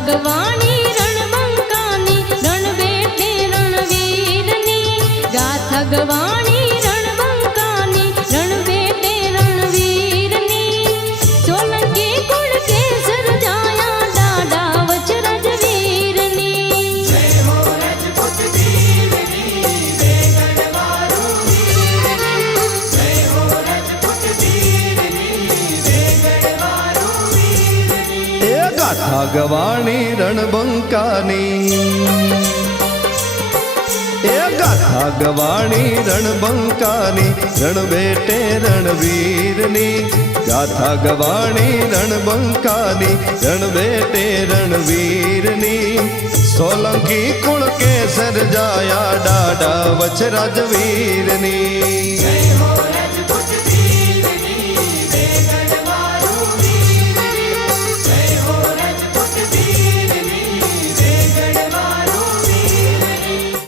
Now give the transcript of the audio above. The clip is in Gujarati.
ગવાણી રણબંકાની રણબેટે રણવીરની ગાથા ગવાણી રણબંકાની રણબેટે રણવીરની સોલંકી કુળ કેસર જાયા દાડા વચરાજ વીરની જય હો રાજપૂત વીરની વેગડવાળું વીરની જય હો રાજપૂત વીરની વેગડવાળું વીરની એ ગાથા ગવાણી રણબંકાની એ ગાથા ગવાણી રણબંકાની રણબેટે રણવીરની ગાથા ગવાણી રણબંકાની રણબેટે રણવીરની સોલંકી કુળ કેસર જાયા દાડા વચરાજ વીરની